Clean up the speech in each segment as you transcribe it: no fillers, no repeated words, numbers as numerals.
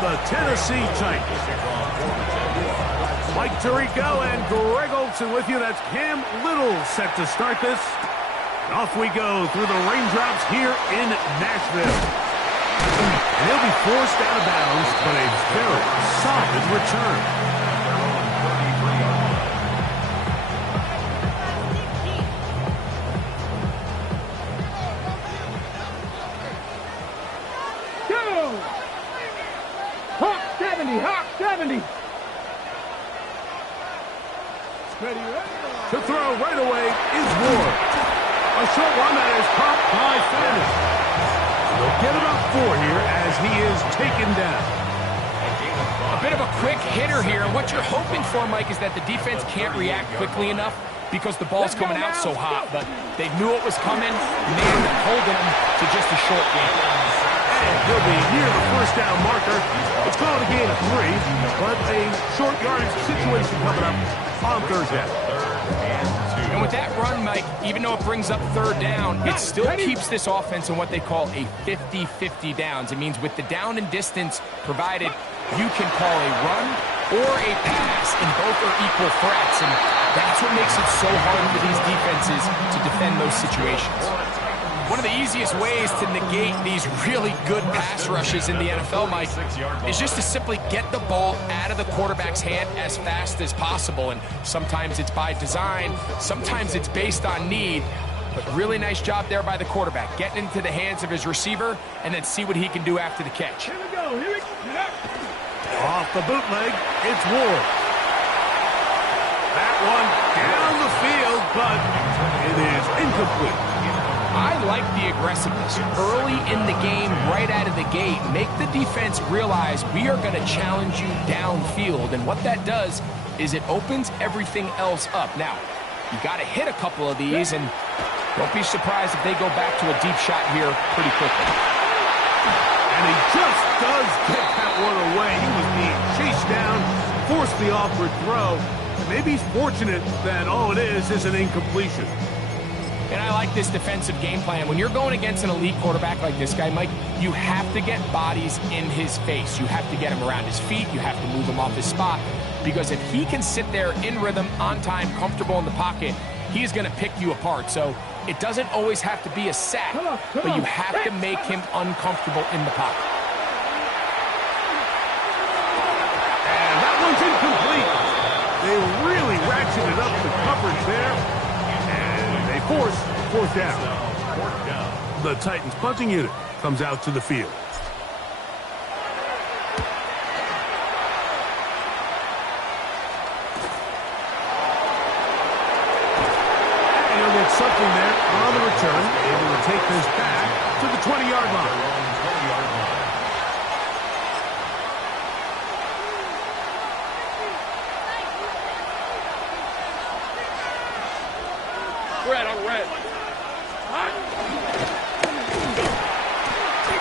the Tennessee Titans. Mike Tirico and Greg Olson with you. That's Cam Little set to start this. And off we go through the raindrops here in Nashville. And he'll be forced out of bounds, but a very solid return. Hawk 70. To throw right away is Ward. A short one that is caught by Fannin. They'll get about 4 here as he is taken down. A bit of a quick hitter here. What you're hoping for, Mike, is that the defense can't react quickly enough because the ball's coming out so hot. But they knew it was coming, and they ended up holding him to just a short game. And he'll be near the first down marker. It's called a gain of 3, but a short yardage situation coming up on third down. And with that run, Mike, even though it brings up third down, it still keeps this offense in what they call a 50-50 downs. It means with the down and distance provided, you can call a run or a pass, and both are equal threats. And that's what makes it so hard for these defenses to defend those situations. One of the easiest ways to negate these really good pass rushes in the NFL, Mike, is just to simply get the ball out of the quarterback's hand as fast as possible. And sometimes it's by design, sometimes it's based on need. But really nice job there by the quarterback, getting into the hands of his receiver and then see what he can do after the catch. Here we go. Off the bootleg, it's Ward. That one down the field, but it is incomplete. I like the aggressiveness early in the game, right out of the gate. Make the defense realize we are going to challenge you downfield. And what that does is it opens everything else up. Now, you got to hit a couple of these, and don't be surprised if they go back to a deep shot here pretty quickly. And he just does get that one away. He was being chased down, forced the awkward throw. And maybe he's fortunate that all it is an incompletion. And I like this defensive game plan. When you're going against an elite quarterback like this guy, Mike, you have to get bodies in his face. You have to get him around his feet. You have to move him off his spot. Because if he can sit there in rhythm, on time, comfortable in the pocket, he's going to pick you apart. So it doesn't always have to be a sack, but you have to make him uncomfortable in the pocket. And that one's incomplete. They really ratcheted up the coverage there. Force fourth down. The Titans punting unit comes out to the field. And he'll get something there on the return. Able to take this back to the 20-yard line. Red on red.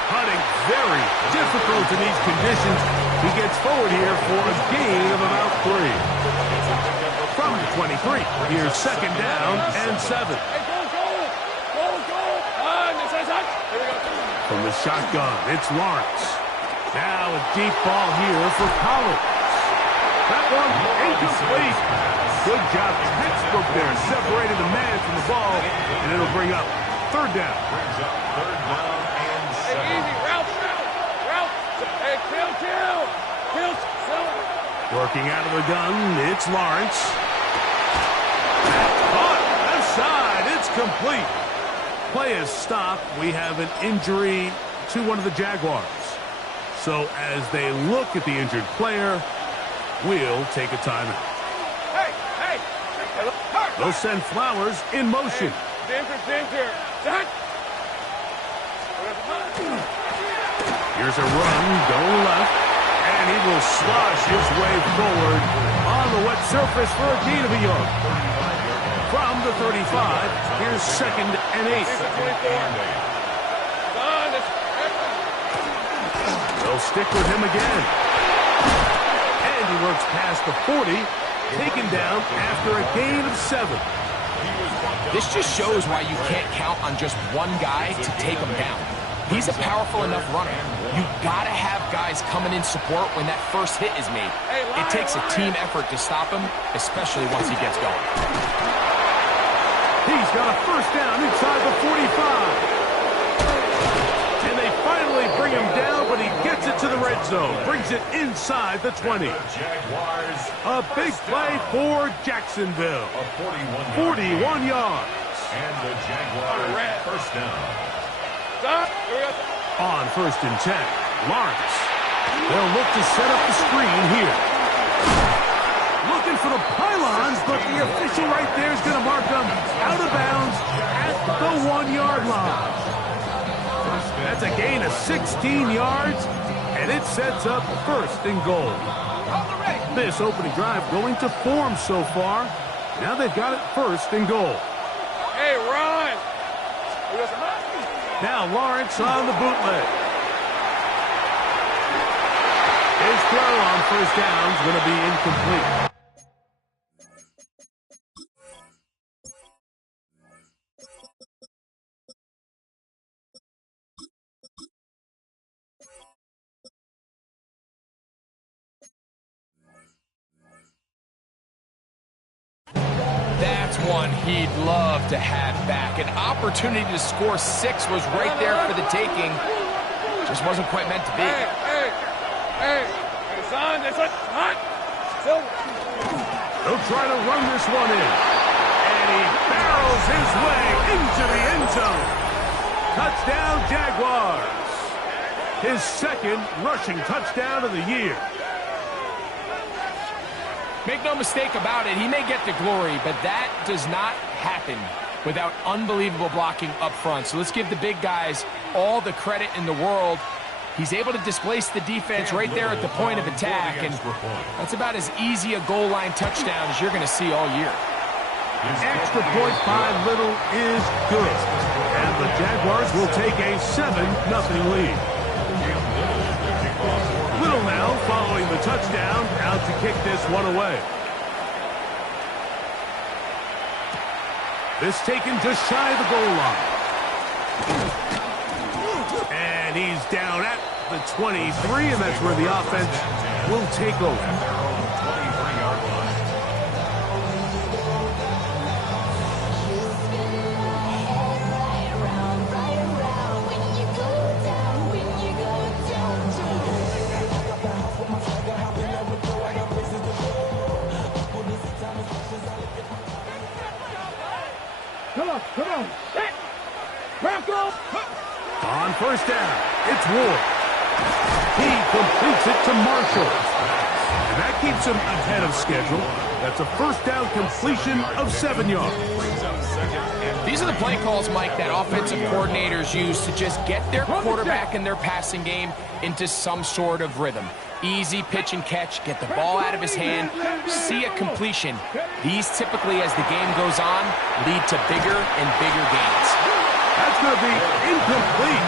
Hunting very difficult in these conditions. He gets forward here for a gain of about 3. From the 23, here's second down and 7. From the shotgun, it's Lawrence. Now a deep ball here for Collins. That one incomplete. Good job, textbook there, separating the man from the ball, and it'll bring up third down. Hey, easy, route. Hey, kill. Working out of the gun, it's Lawrence. Caught, left side, it's complete. Play is stopped. We have an injury to one of the Jaguars. So as they look at the injured player, we'll take a timeout. They'll send Flowers in motion. Danger. Here's a run, going left, and he will slosh his way forward on the wet surface for a gain of a yard. From the 35, here's second and 8. They'll stick with him again. And he works past the 40. Taken down after a gain of 7. This just shows why you can't count on just one guy to take him down. He's a powerful enough runner. You gotta have guys coming in support when that first hit is made. It takes a team effort to stop him, especially once he gets going. He's got a first down inside the 45. And they finally bring him down, but he gets it to the red zone. Brings it inside the 20. A big play for Jacksonville. 41 yards. And the Jaguars first down. On 1st and 10, Lawrence. They'll look to set up the screen here. Looking for the pylons, but the official right there is going to mark them out of bounds at the 1-yard line. That's a gain of 16 yards, and it sets up 1st and goal. This opening drive going to form so far. Now they've got it 1st and goal. Hey, Ron! Now Lawrence on the bootleg. His throw on 1st down is going to be incomplete. That's one he'd love to have back. An opportunity to score 6 was right there for the taking. Just wasn't quite meant to be. Hey, son, it's hot. They'll try to run this one in. And he barrels his way into the end zone. Touchdown, Jaguars. His 2nd rushing touchdown of the year. Make no mistake about it, he may get to glory, but that does not happen without unbelievable blocking up front. So let's give the big guys all the credit in the world. He's able to displace the defense right there at the point of attack, and that's about as easy a goal line touchdown as you're going to see all year. Extra point by Little is good, and the Jaguars will take a 7-0 lead. Little now following the touchdown, out to kick this one away. This taken just shy of the goal line. And he's down at the 23, and that's where the offense will take over. Come on. Rocco! On 1st down, it's Ward. He completes it to Marshall. And that keeps him ahead of schedule. That's a 1st down completion of 7 yards. These are the play calls, Mike, that offensive coordinators use to just get their quarterback and their passing game into some sort of rhythm. Easy pitch and catch, get the ball out of his hand, see a completion. These typically, as the game goes on, lead to bigger and bigger gains. That's going to be incomplete.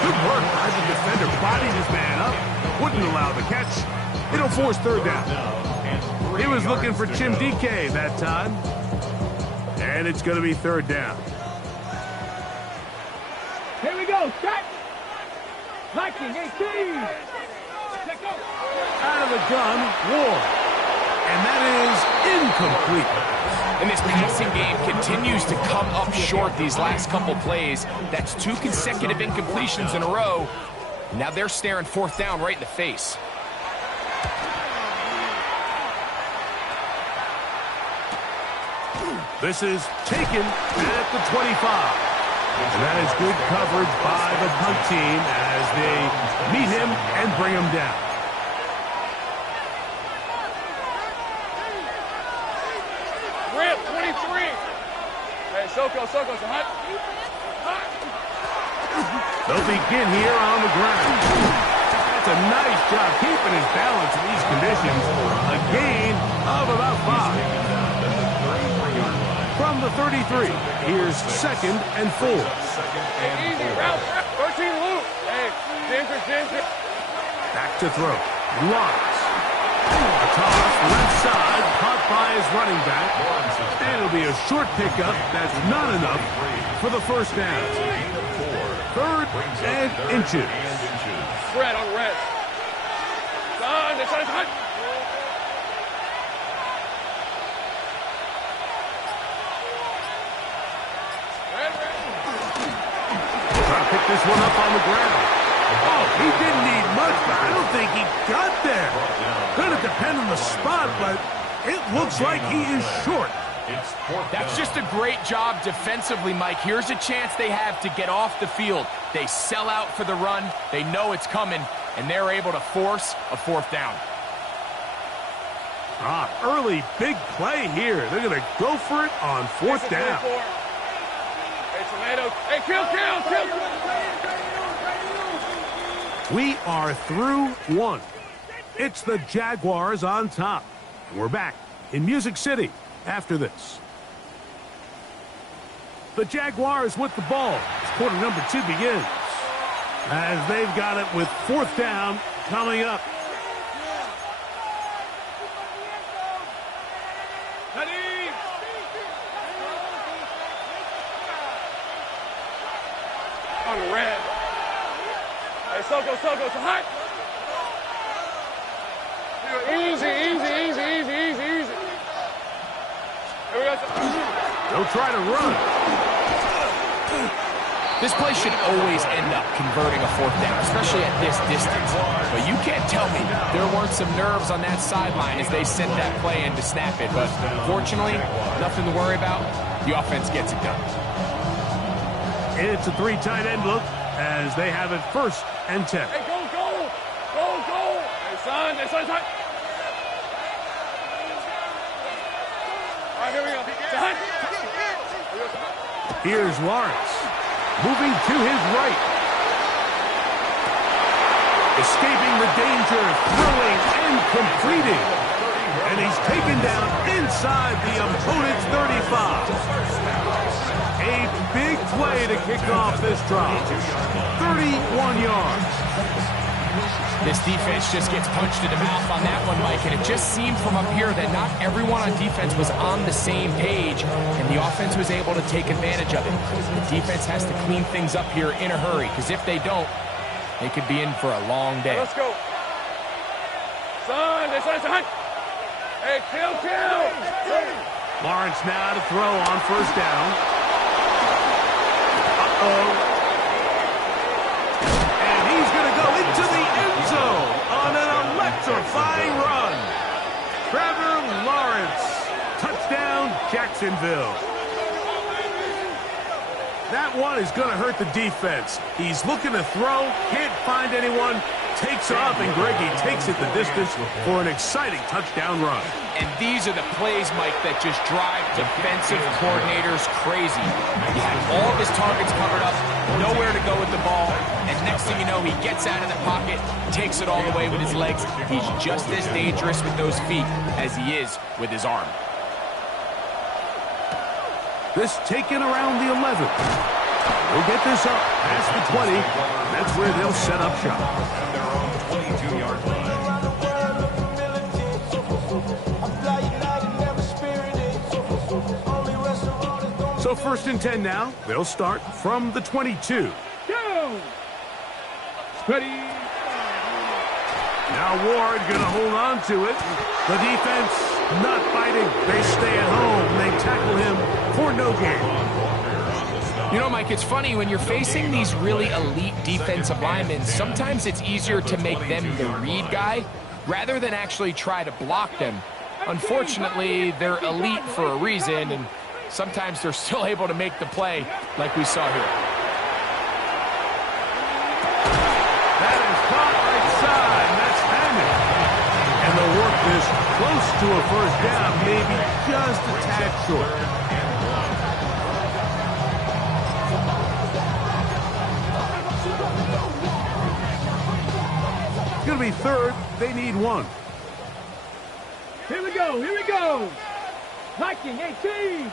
Good work by the defender, bodied his man up, wouldn't allow the catch. It'll force 3rd down. He was looking for Jim DK that time. And it's going to be 3rd down. Here we go, set! Lightning, 18! Out of the gun, Ward. And that is incomplete. And this passing game continues to come up short these last couple plays. That's 2 consecutive incompletions in a row. Now they're staring 4th down right in the face. This is taken at the 25. And that is good coverage by the punt team as they meet him and bring him down. Rip, 23! Hey, Soko, so hot. They'll begin here on the ground. That's a nice job keeping his balance in these conditions. A gain of about 5. From the 33, here's 2nd and 4. Easy, route, 13 loop. Hey, Ginger. Back to throw. Lawrence. A toss left side, caught by his running back. And it'll be a short pickup. That's not enough for the 1st down. third and inches. Red on red. Son, this is hot. Trying to pick this one up on the ground. Oh, he didn't need much, but I don't think he got there. Gonna depend on the spot, but it looks like he is short. That's just a great job defensively, Mike. Here's a chance they have to get off the field. They sell out for the run. They know it's coming, and they're able to force a fourth down. Early big play here. They're going to go for it on fourth down. Hey, tomato. Hey, kill. We are through one. It's the Jaguars on top. And we're back in Music City after this. The Jaguars with the ball as quarter number 2 begins. As they've got it with fourth down coming up. On red. Hey, Soko, so hot. Easy. Here we go. They'll try to run. This play should always end up converting a fourth down, especially at this distance. But you can't tell me there weren't some nerves on that sideline as they sent that play in to snap it. But fortunately, nothing to worry about. The offense gets it done. It's a 3 tight end look as they have it first and 10. Hey, go. Hey, son. All right, here we go. Son. Here's Lawrence. Moving to his right. Escaping the danger, throwing and completing. And he's taken down inside the opponent's 35. A big play to kick off this drive. 31 yards. This defense just gets punched in the mouth on that one, Mike, and it just seemed from up here that not everyone on defense was on the same page, and the offense was able to take advantage of it. The defense has to clean things up here in a hurry, because if they don't, they could be in for a long day. Let's go. Son. Hey, kill. Lawrence now to throw on first down. And he's going to go into the end zone on an electrifying run. Trevor Lawrence. Touchdown, Jacksonville. That one is going to hurt the defense. He's looking to throw, can't find anyone, takes off, and Greggy takes it the distance for an exciting touchdown run. And these are the plays, Mike, that just drive defensive coordinators crazy. He had all of his targets covered up, nowhere to go with the ball, and next thing you know, he gets out of the pocket, takes it all the way with his legs. He's just as dangerous with those feet as he is with his arm. This taken around the 11. They'll get this up past the 20. That's where they'll set up shop. At their own 22-yard line. So first and 10 now. They'll start from the 22. Go. Ready. Now Ward going to hold on to it. The defense not fighting. They stay at home. They tackle him for no gain. You know, Mike, it's funny, when you're facing these really elite defensive linemen, sometimes it's easier to make them the read guy rather than actually try to block them. Unfortunately, they're elite for a reason, and sometimes they're still able to make the play like we saw here. That is caught right side. That's Hammond. And the work is close to a first down, maybe just a tad short. It's going to be third. They need one. Here we go. Liking 18.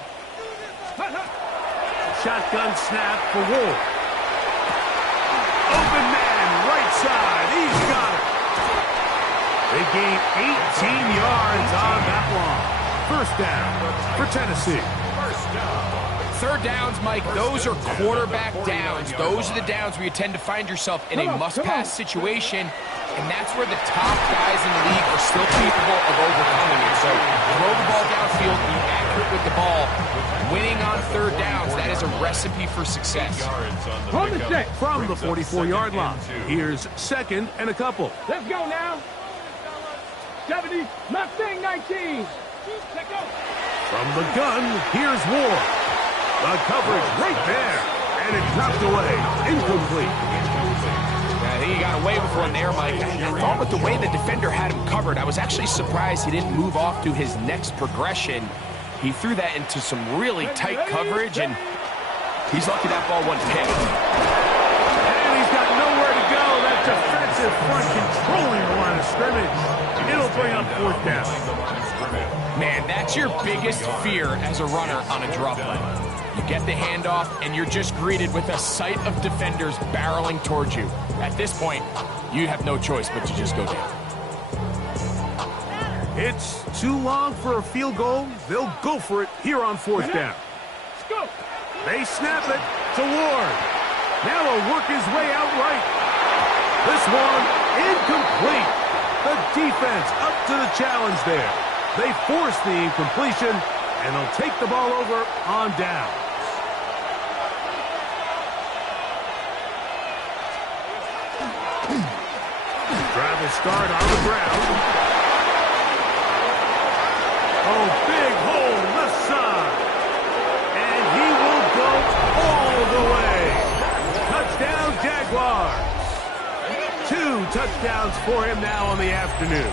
Shotgun snap for Ward. Open man, right side. He's got it. They gain 18 yards on that one. First down for Tennessee. First down. Third downs, Mike, those are quarterback downs. Those are the downs where you tend to find yourself in a must-pass situation, and that's where the top guys in the league are still capable of overcoming it. So throw the ball downfield, be accurate with the ball. Winning on third downs, that is a recipe for success. From the 44-yard line, here's second and a couple. Let's go now. 70, Mustang 19. Let's go. From the gun, here's Ward. The coverage right there, and it dropped away. Incomplete. I think he got away with one there, Mike. I thought with the way the defender had him covered, I was actually surprised he didn't move off to his next progression. He threw that into some really tight coverage, and he's lucky that ball wasn't picked. And he's got nowhere to go. That defensive front controlling the line of scrimmage. It'll bring up fourth down. Man, that's your biggest fear as a runner on a draw play. You get the handoff, and you're just greeted with a sight of defenders barreling towards you. At this point, you have no choice but to just go down. It's too long for a field goal. They'll go for it here on fourth down. Let's go. They snap it to Ward. Now he'll work his way out right. This one incomplete. The defense up to the challenge there. They force the incompletion, and they'll take the ball over on down. Drive will start on the ground. Oh, big hole left side. And he will go all the way. Touchdown, Jaguars. 2 touchdowns for him now on the afternoon.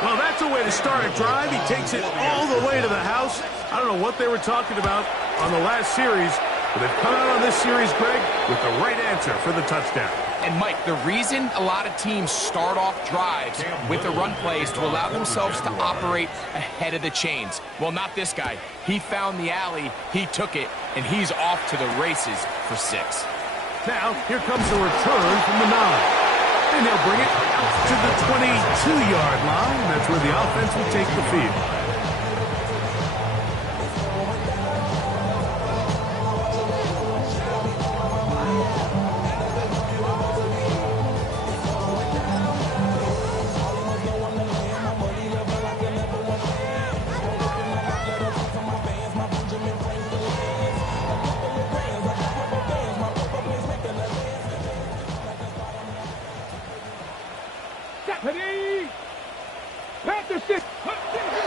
Well, that's a way to start a drive. He takes it all the way to the house. I don't know what they were talking about on the last series, but they've come out on this series, Greg, with the right answer for the touchdown. And, Mike, the reason a lot of teams start off drives with the run plays to allow themselves to operate ahead of the chains. Well, not this guy. He found the alley, he took it, and he's off to the races for 6. Now, here comes the return from the 9. And he'll bring it out to the 22-yard line. That's where the offense will take the field.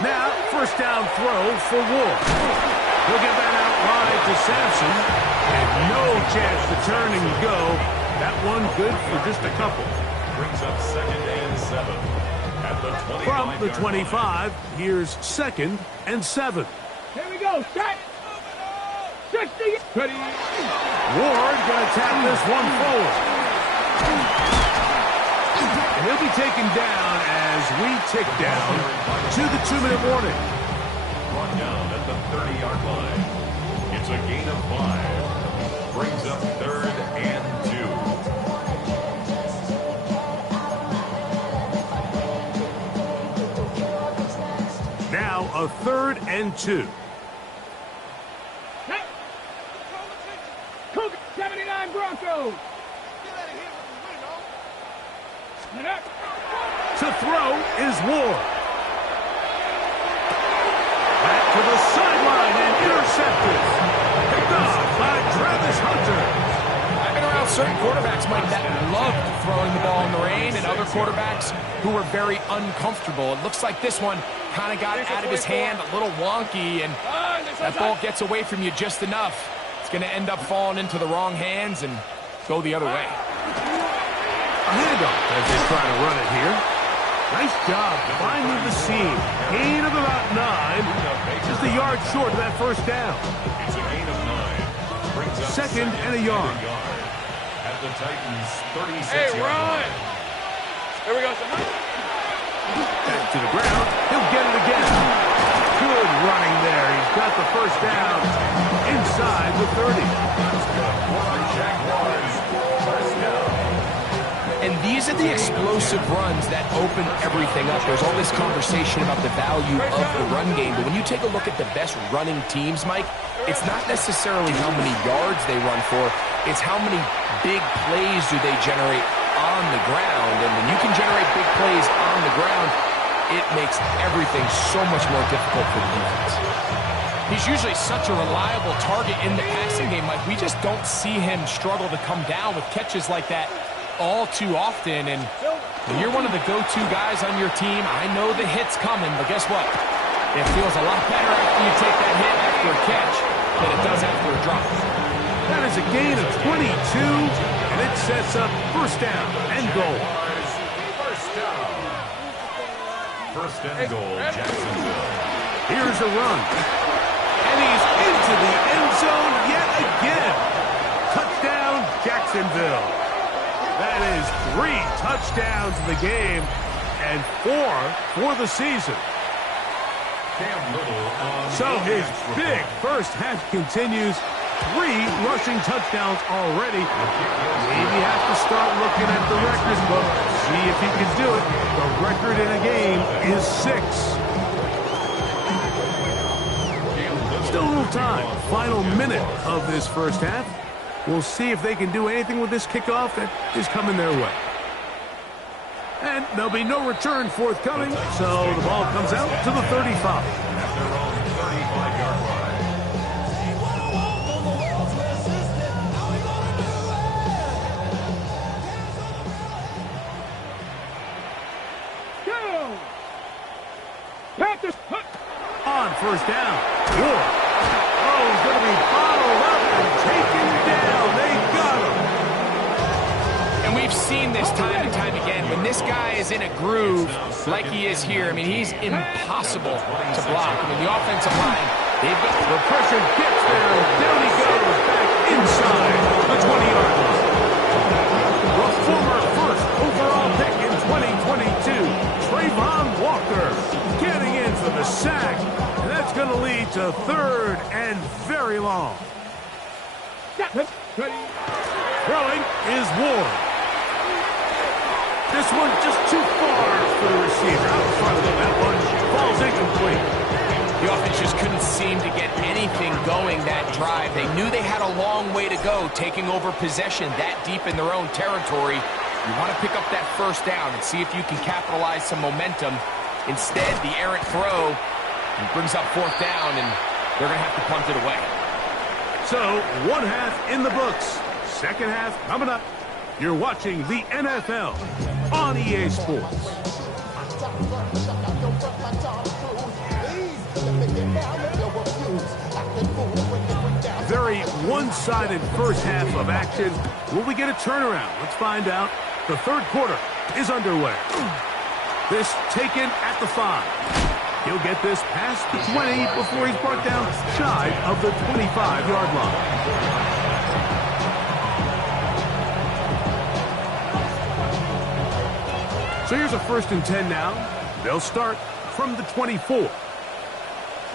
Now, first down throw for Ward. He'll get that out wide to Sampson. And no chance to turn and go. That one good for just a couple. Brings up 2nd and 7. At the 25. From the 25, here's 2nd and 7. Here we go. Set. 60. Ready. Ward going to tap this one forward. And he'll be taken down as we tick down to the 2-minute warning. Brought down at the 30-yard line. It's a gain of 5. Brings up 3rd and 2. Now a 3rd and 2. Hey. Cougar 79 Broncos. To throw is Ward. Back to the sideline and intercepted. Picked off by Travis Hunter. I've been around certain quarterbacks, Mike, that loved throwing the ball in the rain, and other quarterbacks who were very uncomfortable. It looks like this one kind of got out of his hand, a little wonky, and that ball gets away from you just enough. It's going to end up falling into the wrong hands and go the other way. A handoff as they try to run it here. Nice job finding the seam. Gain of about 9. Just a yard short of that first down. It's a gain of 9. Brings up 2nd and a yard. At the Titans' 36. Hey, run! Here we go. Back to the ground. He'll get it again. Good running there. He's got the first down inside the 30. And these are the explosive runs that open everything up. There's all this conversation about the value of the run game, but when you take a look at the best running teams, Mike, it's not necessarily how many yards they run for, it's how many big plays do they generate on the ground. And when you can generate big plays on the ground, it makes everything so much more difficult for the defense. He's usually such a reliable target in the passing game. Like, we just don't see him struggle to come down with catches like that all too often. And when you're one of the go-to guys on your team, I know the hit's coming, but guess what? It feels a lot better after you take that hit after a catch than it does after a drop. That is a gain of 22, and it sets up first down and goal. First and goal, Jacksonville. Here's a run. And he's into the end zone yet again. Touchdown, Jacksonville. That is 3 touchdowns in the game and 4 for the season. So his big first half continues. 3 rushing touchdowns already. Maybe have to start looking at the records book. See if he can do it. The record in a game is 6. Still a little time. Final minute of this first half. We'll see if they can do anything with this kickoff that is coming their way. And there'll be no return forthcoming, so the ball comes out to the 35. At their own 35-yard line. On first down. Ward. Oh, he's going to be bottled up and taken down. They got him. And we've seen this time and time again. When this guy is in a groove like he is here, I mean, he's impossible to block. I mean, the offensive line, they've got the pressure gets there, and down he goes back inside the 20-yard line. The former first overall pick in 2022, Trayvon Walker, getting in for the sack. And that's going to lead to 3rd and very long. Throwing is Ward. This one just too far for the receiver. Out in front of him. That one falls incomplete. The offense just couldn't seem to get anything going that drive. They knew they had a long way to go, taking over possession that deep in their own territory. You want to pick up that first down and see if you can capitalize some momentum. Instead, the errant throw brings up 4th down, and they're going to have to punt it away. So, 1 half in the books. Second half coming up. You're watching the NFL on EA Sports. Very one-sided first half of action. Will we get a turnaround? Let's find out. The third quarter is underway. This taken at the 5. He'll get this past the 20 before he's brought down shy of the 25-yard line. So here's a 1st and 10 now. They'll start from the 24.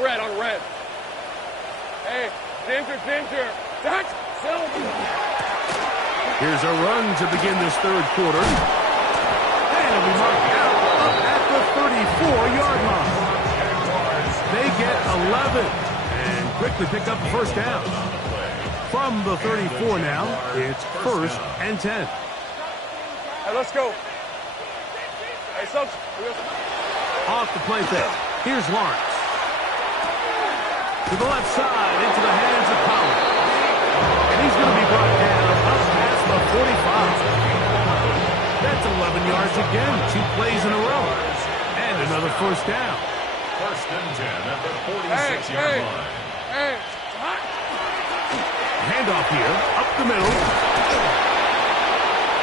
Red on red. Hey, danger. That's Silver. Here's a run to begin this third quarter. And it'll be marked out up at the 34-yard line. They get 11 and quickly pick up the first down. From the 34 now, it's 1st and 10. Hey, let's go. Hey, Subs. Off the play fake. Here's Lawrence. To the left side, into the hands of Collins. And he's going to be brought down up past the 45. That's 11 yards again. 2 plays in a row. And another first down. 1st and 10 at the 46-yard line. Hey. Handoff here, up the middle.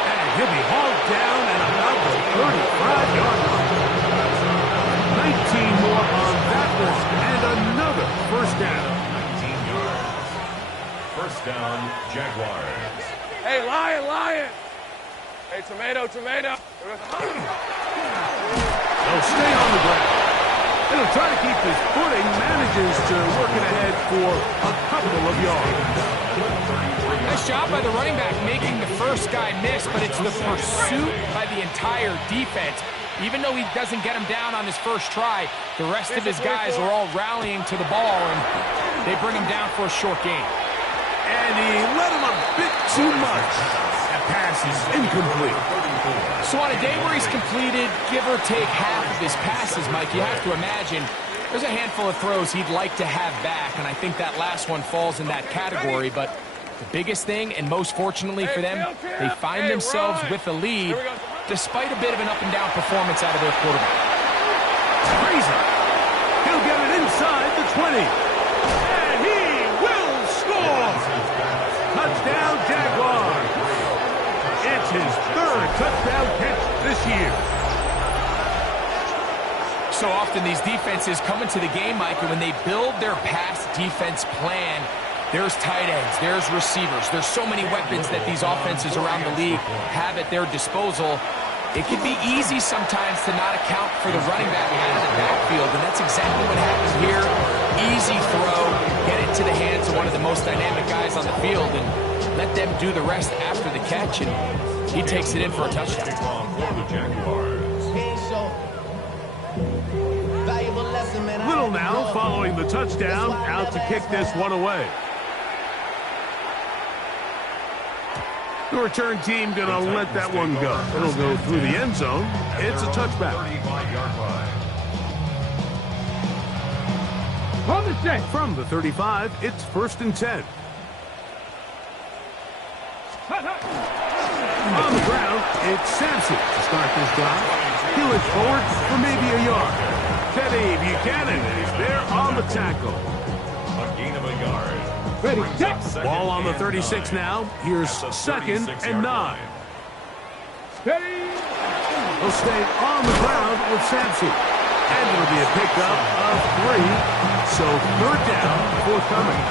And he'll be hauled down at about the 35-yard line. 19 more on that one, and another first down. 19 yards. First down, Jaguars. Hey, lion. Hey, tomato. They'll stay on the ground. And he'll try to keep his footing, manages to work it ahead for a couple of yards. Nice job by the running back making the first guy miss, but it's the pursuit by the entire defense. Even though he doesn't get him down on his first try, the rest of his guys are all rallying to the ball, and they bring him down for a short gain. And he let him a bit too much. That pass is incomplete. So on a day where he's completed, give or take half of his passes, Mike, you have to imagine there's a handful of throws he'd like to have back, and I think that last one falls in that category. But the biggest thing, and most fortunately for them, they find themselves with a lead despite a bit of an up-and-down performance out of their quarterback. Crazy. He'll get it inside the 20. And he will score. Touchdown, Jaguars. It's his third touchdown catch this year. So often these defenses come into the game, Mike, and when they build their pass defense plan, there's tight ends, there's receivers, there's so many weapons that these offenses around the league have at their disposal. It can be easy sometimes to not account for the running back out of the backfield, and that's exactly what happened here. Easy throw, get it to the hands of one of the most dynamic guys on the field, and let them do the rest after the catch, and he takes it in for a touchdown. Little now following the touchdown, out to kick this one away. The return team going to let that one go. It'll go through the end zone. It's a touchback. From the 35, it's 1st and 10. On the ground, it's Sampson to start this drive. He'll look forward for maybe a yard. Teddy Buchanan is there on the tackle. A gain of a yard. Ready, check. Ball on the 36 now. Here's 2nd and 9. Ready. He'll stay on the ground with Sampson. And it'll be a pickup of 3. So 3rd down, forthcoming.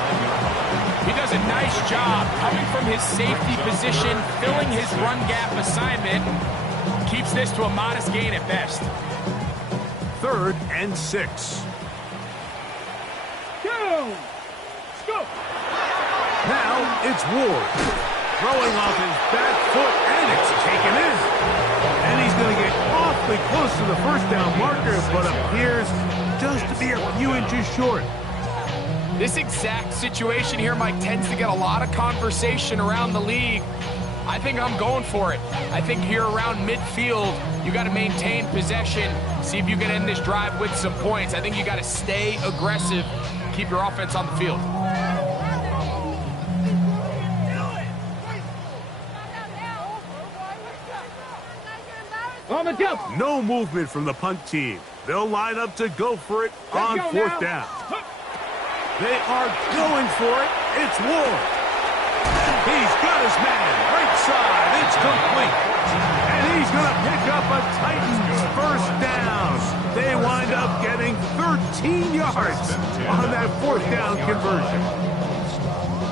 He does a nice job coming from his safety position, filling his run gap assignment. Keeps this to a modest gain at best. 3rd and 6. Go. Go. Now it's Ward. Throwing off his back foot, and it's taken in. And he's going to get awfully close to the 1st down marker, but appears just to be a few inches short. This exact situation here, Mike, tends to get a lot of conversation around the league. I think I'm going for it. I think here around midfield, you got to maintain possession, see if you can end this drive with some points. I think you got to stay aggressive, keep your offense on the field. On the jump. No movement from the punt team. They'll line up to go for it on 4th down. They are going for it. It's Ward. He's got his man. Right side. It's complete. And he's going to pick up a Titans 1st down. They wind up getting 13 yards on that 4th down conversion.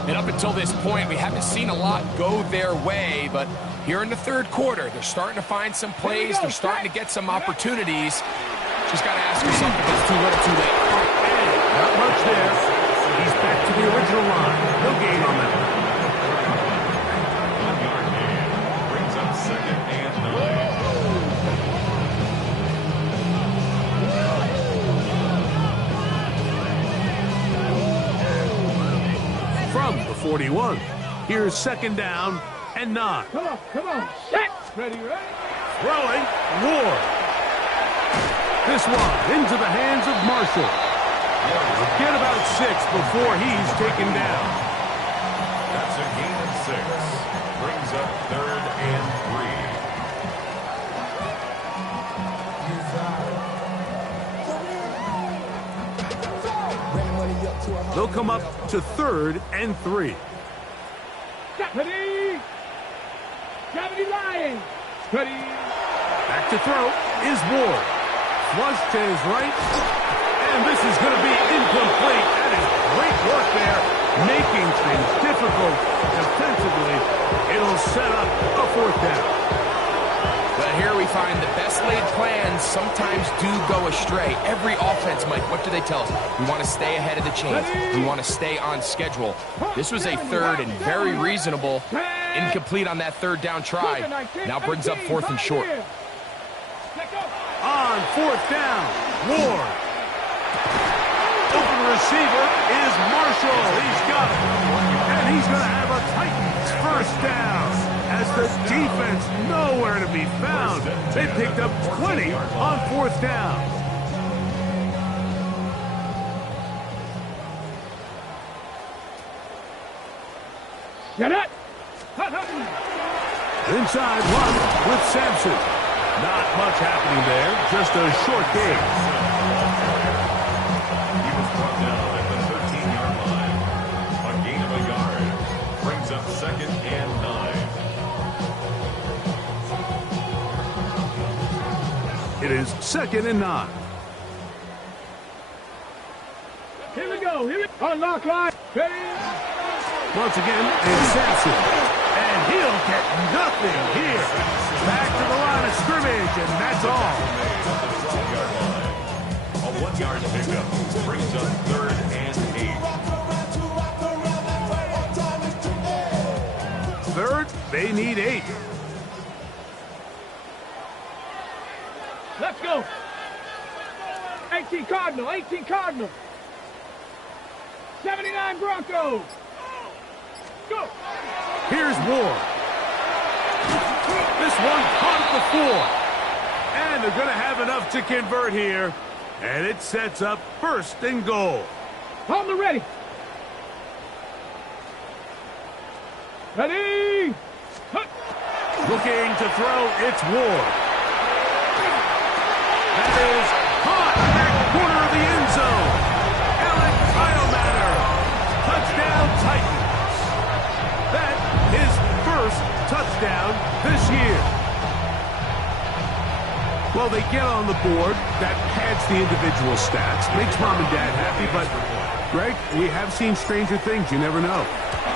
And up until this point, we haven't seen a lot go their way, but here in the 3rd quarter, they're starting to find some plays. They're starting to get some opportunities. Just got to ask yourself if it's too little, too late. Not much there. He's back to the original line. No gain on that. 1-yard gain brings up 2nd and 9. From the 41, here's 2nd down and 9. Come on. Set. Ready. Throwing, Ward. This one into the hands of Marshall. Get about 6 before he's taken down. That's a gain of 6. Brings up 3rd and 3. They'll come up to 3rd and 3. Ready. Gravity line. Ready. Back to throw is Ward. Flush to his right. And this is going to be incomplete. That is great work there, making things difficult defensively. It'll set up a 4th down. But here we find the best laid plans sometimes do go astray. Every offense, Mike, what do they tell us? We want to stay ahead of the chains. We want to stay on schedule. This was a third and very reasonable. Incomplete on that third down try. Now brings up 4th and short. On 4th down, Ward. Open receiver is Marshall. He's got it. And he's going to have a Titans first down. As the defense nowhere to be found. They picked up 20 on 4th down. Get it! Inside one with Sampson. Not much happening there. Just a short game. He was brought down at the 13-yard line. A gain of a yard. Brings up 2nd and 9. It is 2nd and 9. Here we go. Unlock line. Ready? Once again, it's Sampson. And he'll get nothing here. Back to the line of scrimmage, and that's all. A 1-yard pickup brings up 3rd and 8. Third, they need 8. Let's go. 18 Cardinal. 18 Cardinal. 79 Broncos. Go. Here's Ward. This one caught at the 4. And they're going to have enough to convert here. And it sets up 1st and goal. On the ready. Ready. Looking to throw, it's Ward. That is caught back corner of the end zone. Alec Biomatter. Touchdown Titans. That is first touchdown this year. Well, they get on the board. That pads the individual stats. Makes mom and dad happy, but Greg, we have seen stranger things. You never know.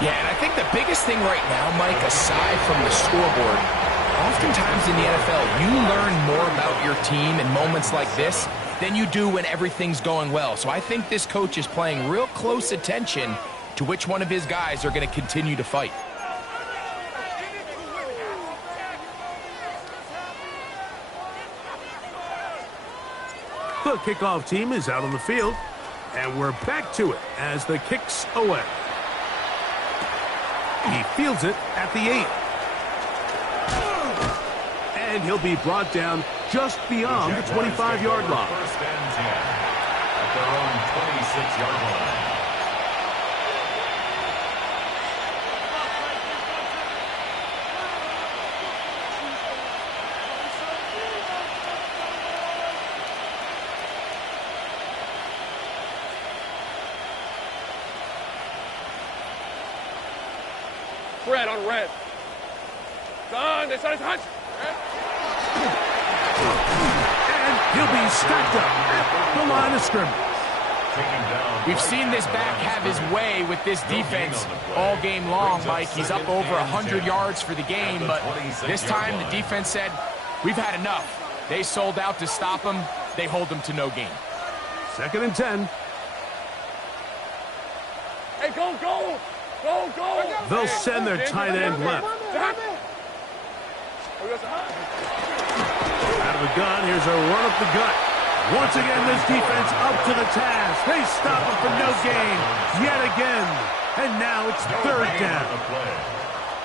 Yeah, and I think the biggest thing right now, Mike, aside from the scoreboard, oftentimes in the NFL, you learn more about your team in moments like this than you do when everything's going well. So I think this coach is paying real close attention to which one of his guys are going to continue to fight. The kickoff team is out on the field, and we're back to it as the kick's away. He fields it at the 8. And he'll be brought down just beyond the 25-yard line. 1st and 10 at their own 26-yard line. Red on red. Done. They started to hunt. And he'll be stacked up at the line of scrimmage. We've seen this back have his way with this defense all game long, Mike. He's up over 100 yards for the game, but this time the defense said, we've had enough. They sold out to stop him. They hold him to no gain. 2nd and 10. Hey, go, go. Go, go. They'll send their tight end left. Out of the gun, here's a run up the gut. Once again, this defense up to the task. They stop him for no gain yet again. And now it's 3rd down.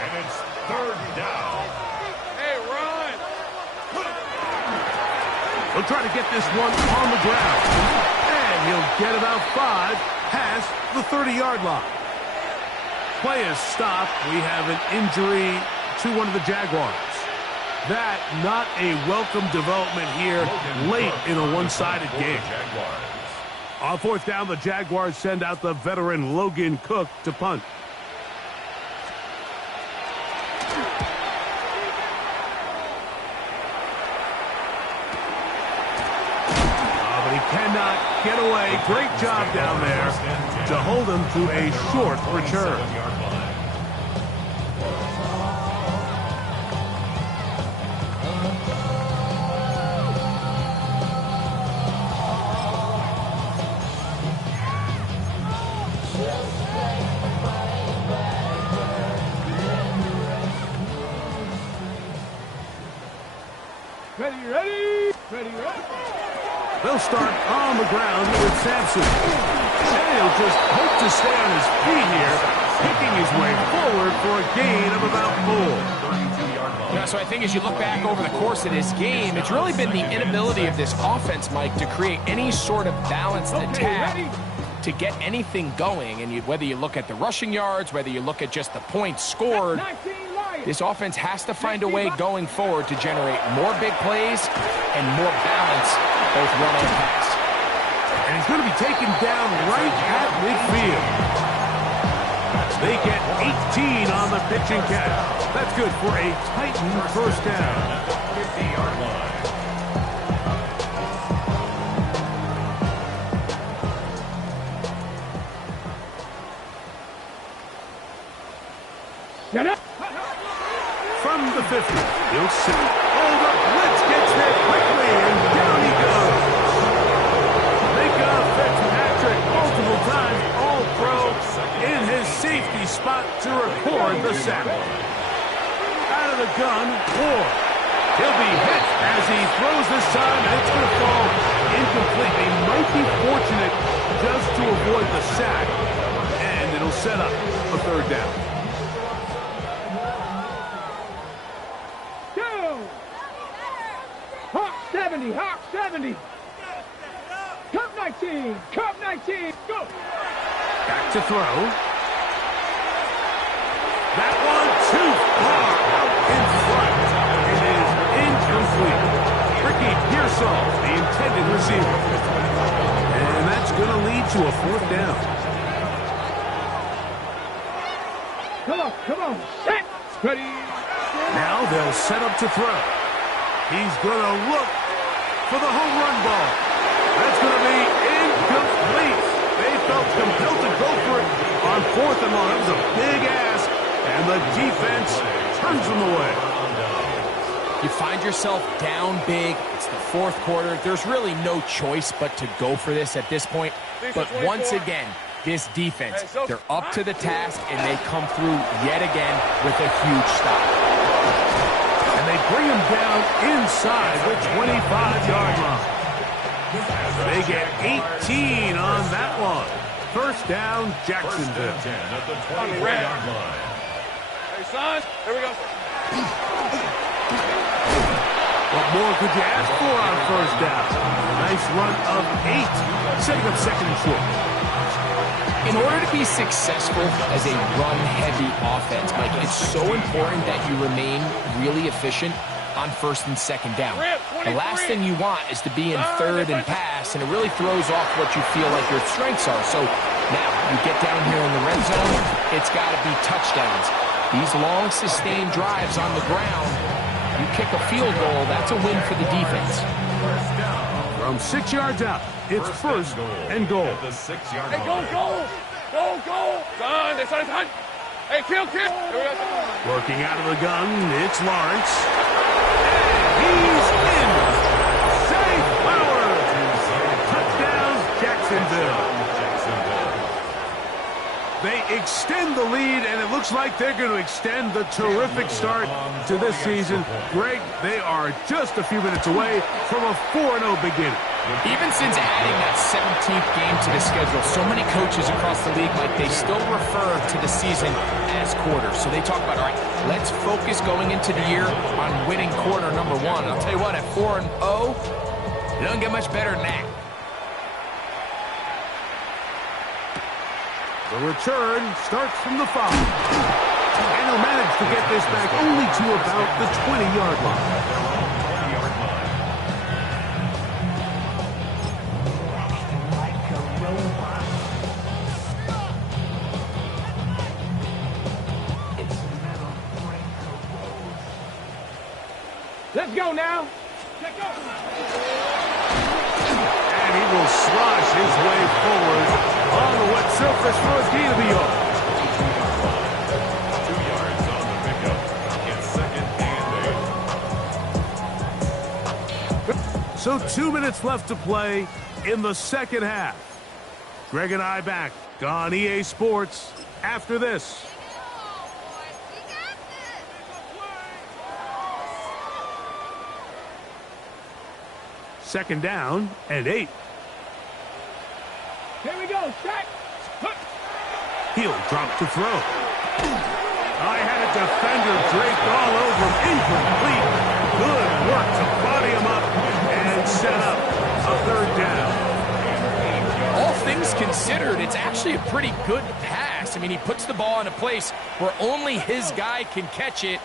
And it's 3rd down. Hey, run. He'll try to get this one on the ground. And he'll get about 5 past the 30-yard line. Play is stopped. We have an injury to one of the Jaguars. That not a welcome development here late in a one-sided game. On 4th down, the Jaguars send out the veteran Logan Cook to punt. But he cannot get away. Great job down there to hold him to a short return. Ready. They'll start on the ground with Sampson. And he'll just hope to stay on his feet here, picking his way forward for a gain of about 4. Yeah, so I think as you look back over the course of this game, it's really been the inability of this offense, Mike, to create any sort of balanced attack to get anything going. And whether you look at the rushing yards, whether you look at just the points scored, this offense has to find a way going forward to generate more big plays and more balance, both run and pass. And he's going to be taken down right at midfield. They get 18 on the pitch and catch. That's good for a Titan first down. 50-yard line. Get up. From the 50, he'll sit. Oh, the blitz gets there quickly, and down he goes. Micah Fitzpatrick, multiple times All-Pro in his safety spot to record the sack. Out of the gun, Ward. He'll be hit as he throws this time, and it's going to fall incomplete. They might be fortunate just to avoid the sack, and it'll set up a third down. Hawk 70. Cup 19. Go. Back to throw. That one too far out in front. It is incomplete. Ricky Pearsall, the intended receiver. And that's going to lead to a fourth down. Come on. Set. Ready. Now they'll set up to throw. He's going to look for the home run ball. That's going to be incomplete. They felt compelled to go for it on 4th and long. That was a big ask, and the defense turns them away. You find yourself down big. It's the 4th quarter. There's really no choice but to go for this at this point. But once again, this defense, they're up to the task, and they come through yet again with a huge stop. And they bring him down inside the 25-yard line. They get 18 on that one. First down, Jacksonville. First and 10 at the 20-yard line. Hey, son, here we go. What more could you ask for on first down? Nice run of 8, setting up second and short. In order to be successful as a run-heavy offense, Mike, it's so important that you remain really efficient on first and second down. The last thing you want is to be in third and pass, and it really throws off what you feel like your strengths are. So now you get down here in the red zone, it's got to be touchdowns. These long, sustained drives on the ground, you kick a field goal, that's a win for the defense. From 6 yards out, it's first and goal. At the 6-yard Hey, line. go. Son, they started hunt. Hey, kill. Here we go. Working out of the gun, it's Lawrence. And he's in. Safe power. Touchdown, Jacksonville. They extend the lead, and it looks like they're going to extend the terrific start to this season. Greg, they are just a few minutes away from a 4-0 beginning. Even since adding that 17th game to the schedule, so many coaches across the league, Mike, they still refer to the season as quarters. So they talk about, all right, let's focus going into the year on winning quarter number 1. I'll tell you what, at 4-0, it doesn't get much better than that. The return starts from the 5. And he'll manage to get this back only to about the 20-yard line. Let's go now. And he will slosh his way forward on the wet surface for a gain of a yard. 2 yards on the pickup. It's second and 8. So 2 minutes left to play in the second half. Greg and I back on EA Sports after this. 2nd down and 8. Here we go. Set. He'll drop to throw. I had a defender draped all over him. Incomplete. Good work to body him up and set up a 3rd down. All things considered, it's actually a pretty good pass. I mean, he puts the ball in a place where only his guy can catch it.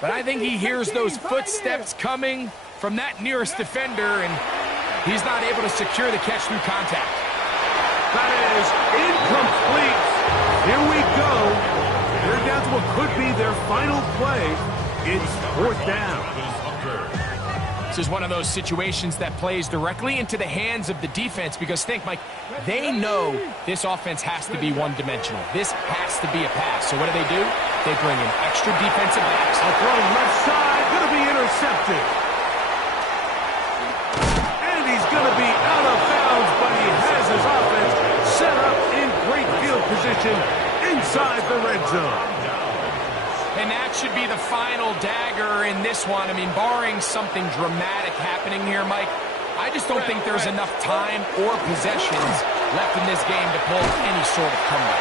But I think he hears those footsteps coming from that nearest defender, and he's not able to secure the catch through contact. That is incomplete. Here we go. They're down to what could be their final play. It's 4th down. This is one of those situations that plays directly into the hands of the defense because, think, Mike, they know this offense has to be one-dimensional. This has to be a pass. So what do? They bring in extra defensive backs. A throw left side, going to be intercepted. And he's going to be out of bounds, but he has his offense set up in great field position inside the red zone. And that should be the final dagger in this one. I mean, barring something dramatic happening here, Mike, I just don't think there's enough time or possessions left in this game to pull any sort of comeback.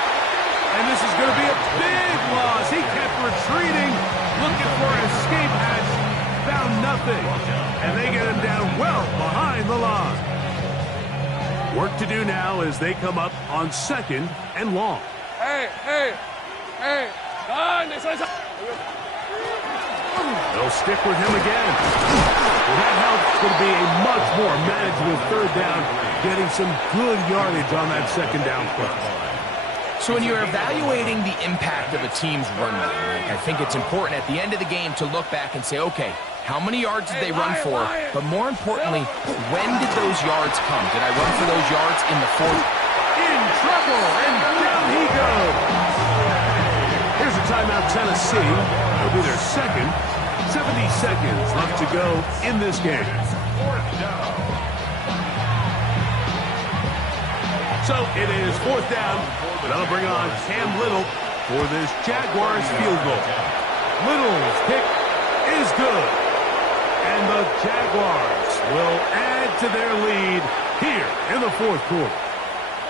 And this is going to be a big loss. He kept retreating, looking for an escape hatch, found nothing. And they get him down well behind the line. Work to do now as they come up on 2nd and long. Hey. They'll stick with him again. Well, that helps. It's going to be a much more manageable 3rd down, getting some good yardage on that 2nd down play. So when you're evaluating the impact of a team's run game, I think it's important at the end of the game to look back and say, okay, how many yards did they run for? But more importantly, when did those yards come? Did I run for those yards in the 4th? In trouble, and down he goes. Here's a timeout, Tennessee. It'll be their 2nd. 70 seconds left to go in this game. So it is 4th down. That'll bring on Cam Little for this Jaguars field goal. Little's kick is good. And the Jaguars will add to their lead here in the 4th quarter.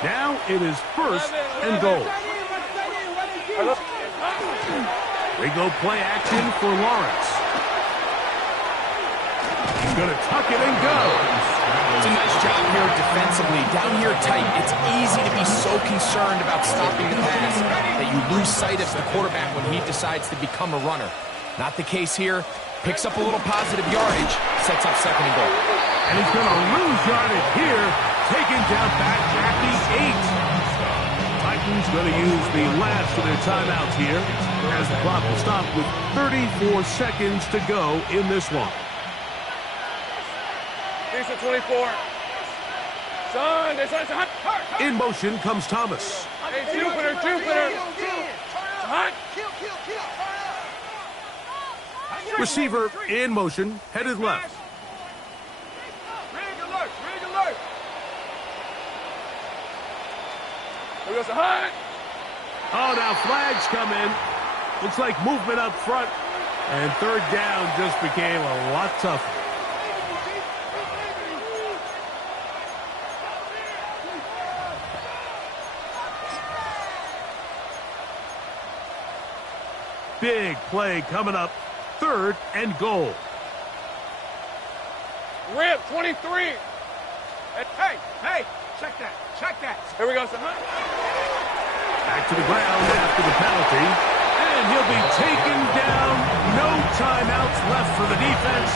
Now it is 1st and goal. They go play action for Lawrence. He's going to tuck it and go. It's a nice job here defensively. Down here tight, it's easy to be so concerned about stopping the pass that you lose sight of the quarterback when he decides to become a runner. Not the case here. Picks up a little positive yardage, sets up 2nd and goal. And he's going to lose yardage here, taken down back at the 8. Titans going to use the last of their timeouts here as the clock will stop with 34 seconds to go in this one. Decent 24. Son. In motion comes Thomas. Hey, Jupiter. Son. Receiver in motion, headed left. Rig alert. Here goes the hunt. Oh, now flags come in. Looks like movement up front. And 3rd down just became a lot tougher. Big play coming up. 3rd and goal. Rip, 23. Hey, check that. Here we go, son. Back to the ground after the penalty. And he'll be taken down. No timeouts left for the defense.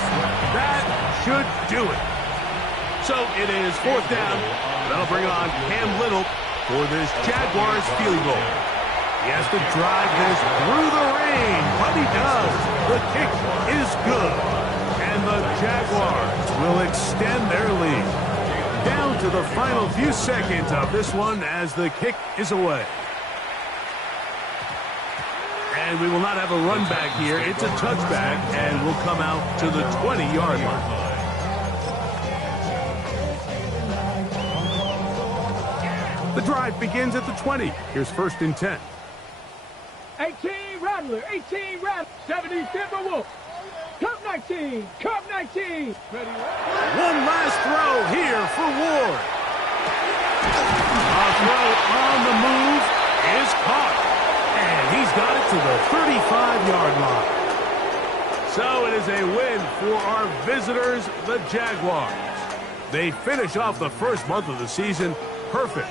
That should do it. So it is 4th down. That'll bring on Cam Little for this Jaguars field goal. He has to drive this through the rain, but he does. The kick is good. And the Jaguars will extend their lead. Down to the final few seconds of this one as the kick is away. And we will not have a run back here. It's a touchback, and will come out to the 20-yard line. The drive begins at the 20. Here's 1st and 10. 18 Rattler, 70 Timberwolf. Come 19. Curve 19. Ready? One last throw here for Ward. A throw on the move is caught. And he's got it to the 35-yard line. So it is a win for our visitors, the Jaguars. They finish off the first month of the season perfect.